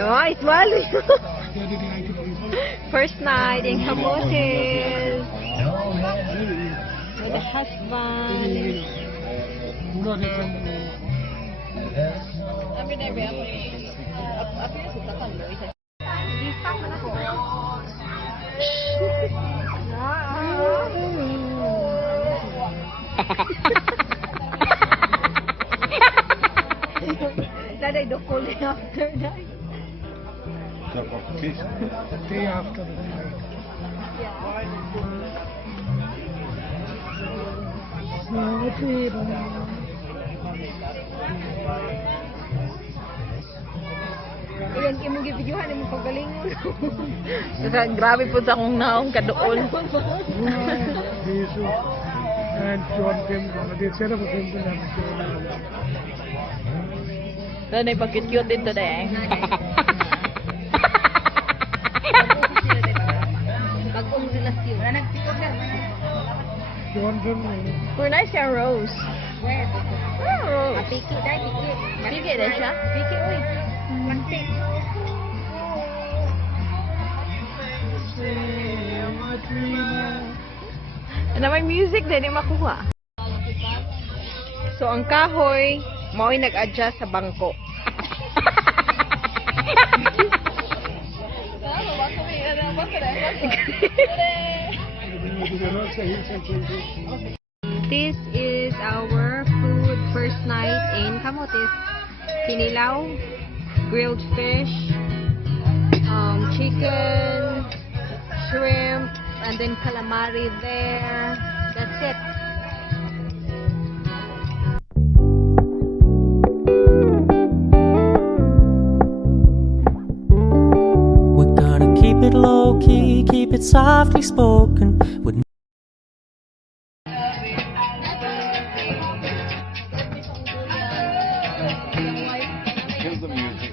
Oh, it's Wally. First night in Camotes with the husband. Daday dukol after that. Day after the night. Iyan imong gi-videohan imong pagalingon. Grabe po sa akong naong kaduol. And John came, they set up a temple and Danay pag-cute dito dahil. Bagong relasyon. John. We're nice and Rose. Where? Oh, Rose. Piki, dahil piki. Piki na siya? Piki, uy. Mantik. Ano may music din yung makuha. So ang kahoy, mao'y nag-adjust sa bangko. This is our food first night in Camotes. Kinilaw, grilled fish, chicken, shrimp, and then calamari there. That's it. We're gonna keep it low key, keep it softly spoken. With Kill the music.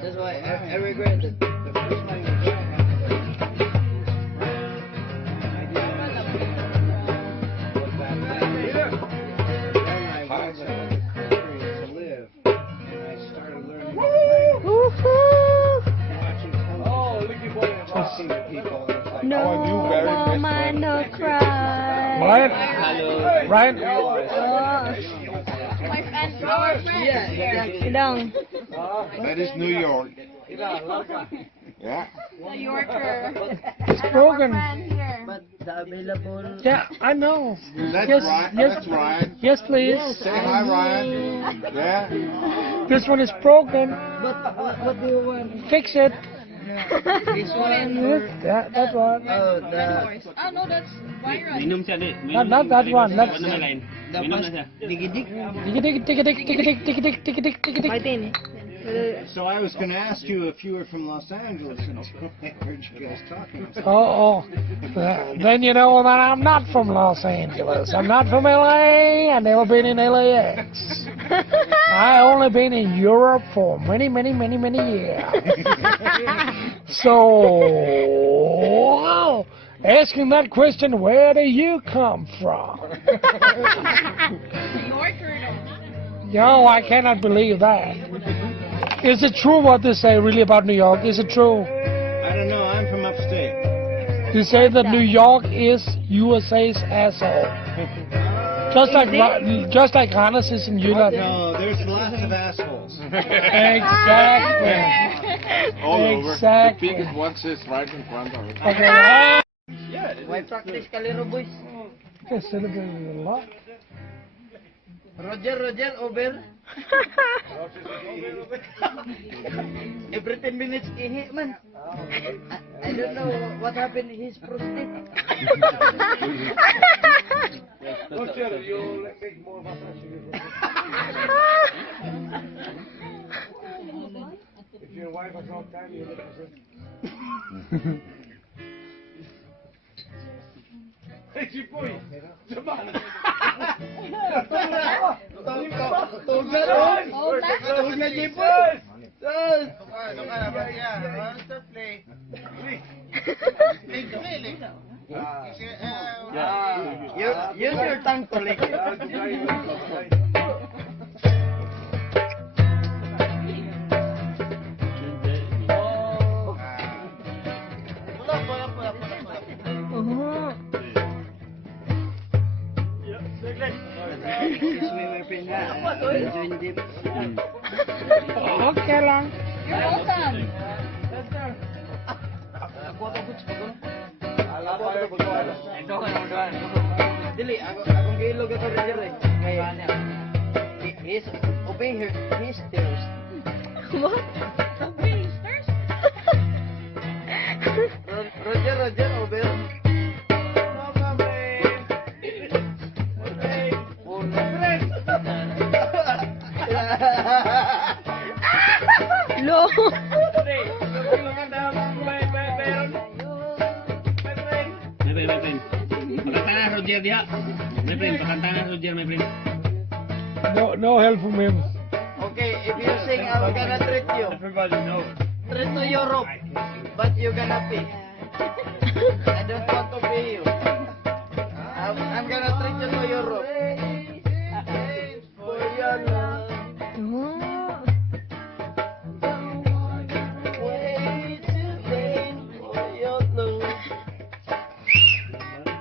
That's why I regret it. No woman, no cry. Ryan? My friend, our friend. Yeah, Dong. That is New York. Yeah. New Yorker. It's broken. But the available. Yeah, I know. That's Yes, Ryan. yes. That's Ryan. Yes, please. Say hi, Ryan. Yeah. This one is broken. But what do you want? Fix it. This one or Yeah, that one. the Oh no, that's Byron. Minum siya di. Not that one. That's Ano na line? the Minum na first siya. digidik. Tick. Martin. So I was going to ask you if you were from Los Angeles until I heard you guys talking. Oh. Then you know that I'm not from Los Angeles. I'm not from LA. I've never been in LAX. I only been in Europe for many years. So, asking that question, where do you come from? New Yorker. Yo, I cannot believe that. Is it true what they say really about New York? Is it true? I don't know. I'm from upstate. They say that New York is USA's asshole. Just like Hannes is in Jylland. No, there's lots of assholes. Exactly. All over. Exactly. The biggest one sits right in front of it. Okay. Why practice kalero boys? They celebrated a lot. Roger, over. Every 10 minutes ihi man. I don't know what happened to his prostate. Roger, you make more massage. If your wife has no time, you look Tawag na Jipoy. Use your tongue to lick. Excuse me, my friend. Join dip. Okay lang. You're welcome. Dili, akong giilog ako rin dyan eh. He's obey her, his thirst. What? Okay, stars. Roger, obey. Lo. My friend. Pakanta na Roger diha. My friend, pakanta na Roger, my friend. No help from him. Okay, if you sing, I'm gonna treat you. Everybody knows. Treat to Europe, but you're gonna pay. I don't want to pay you. I'm gonna treat you to Europe. For your love. Way to vain for your love.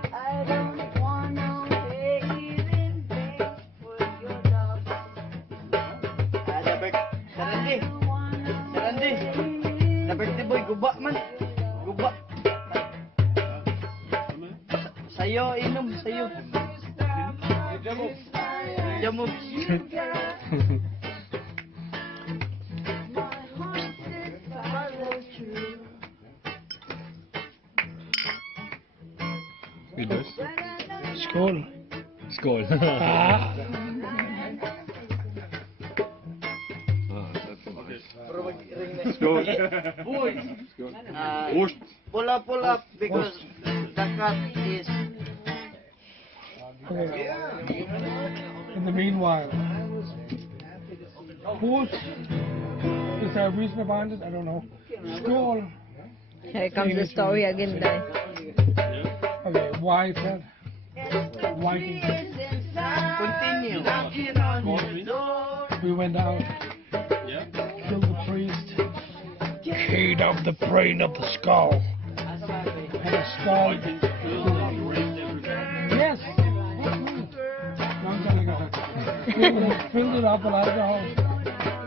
I don't wanna wait in vain for your love. Sarandi. Na birthday boy, guba man. Guba. Sayo, inom, sayo. Jamog. Skål. Skål. Ah. Pull up because the cat is. Okay. In the meanwhile, who's is there a reason behind it? I don't know. Skål. Here comes the story again, guys. Okay, why that? Why Continue. we went out, killed the priest, ate up the brain of the skull, and the skull. Yes. Filled it up with alcohol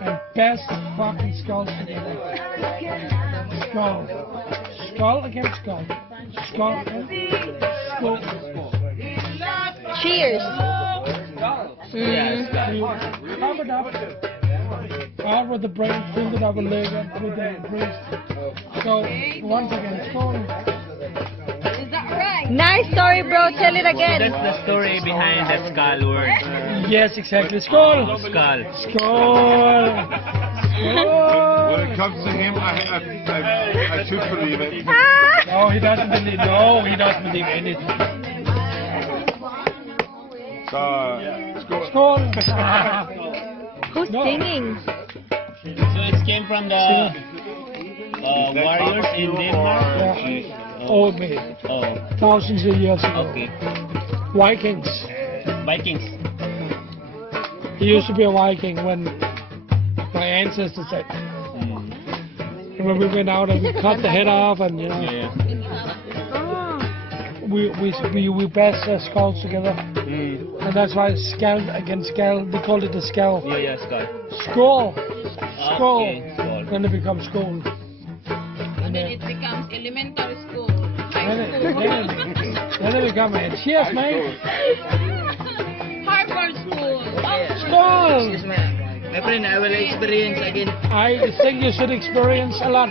and best fucking skulls together. skull. Skull against skull. Skull against skull. Cheers. We pump it up. Out with the brain, fill it up a leg with the breast. So, once again, skull. Is that right? Nice story, bro. Tell it So again. that's the story behind that skull word. Yes, exactly. Skull. Skull. Skull. When it comes to him, I should believe it. No, he doesn't believe. No, he doesn't believe anything. So, Skull. Who's No. singing? So it came from the warriors in Denmark. Yeah. Old me. Oh, Thousands of years ago. okay. Vikings. Vikings. He used to be a Viking when my ancestors said. When we went out and we cut the head off and you know Yeah. we bashed their skulls together and that's why skull against skull they call it the skull. Yeah, skull. Skull. Skull. Okay, skull. Then it becomes skull. And then it becomes elementary school, high Then school, it becomes a cheers, mate. Harvard school, Oxford. Skull. Excuse me. My friend, I will experience again. I think you should experience a lot.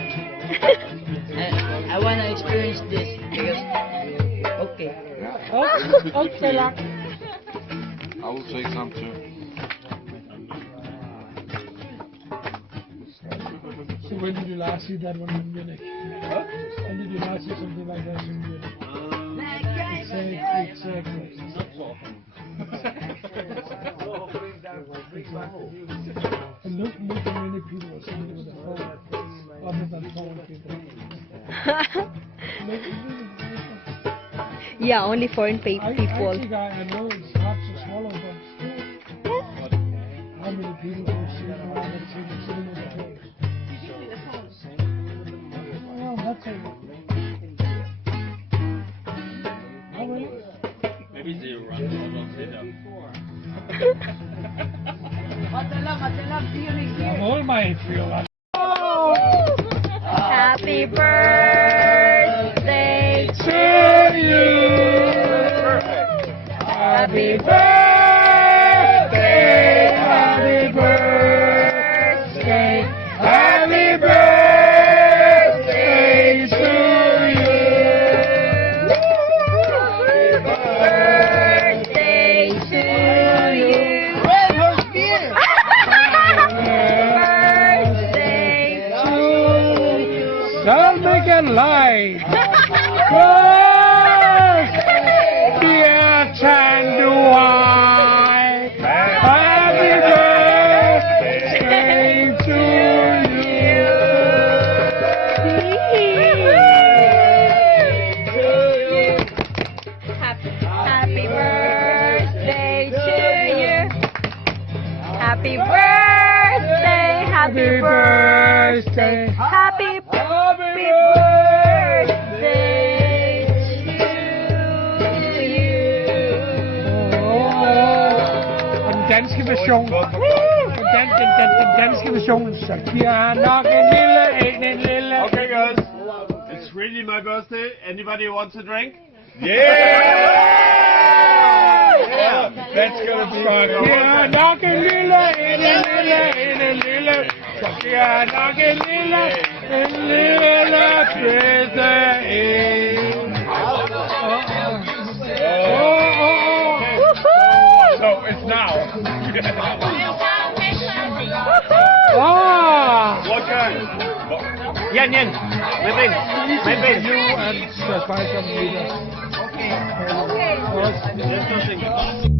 I wanna experience this because. Okay. Okay, luck. I will take some too. So when did you last see that one in Munich? When did you last see something like that in Munich? Exactly. And look how many people are sitting with a phone, other than phone people. Yeah, only foreign I people. think I know it's hard to swallow, but still, how many people are sitting around and sitting with the phones? Well, that's it. Oh, really? Maybe they run out of setup. All my feel like. Happy birthday To you. Happy birthday, happy birthday, happy birthday to you. birthday to you. Birthday to you. Salmic and light. Cross dear Chanduai. Happy birthday to you. Happy birthday to you. Happy birthday, happy birthday, happy birthday to you. Og den danske version. Den danske version. Så giver han nok en lille. Okay, guys. It's really my birthday. Anybody wants a drink? Yeah! That's gonna be fun. Giver han nok en lille. Så giver han nok en lille pisse ind. So it's now. What kind? Yan. Maybe. You and just find some leaders. Okay. Okay.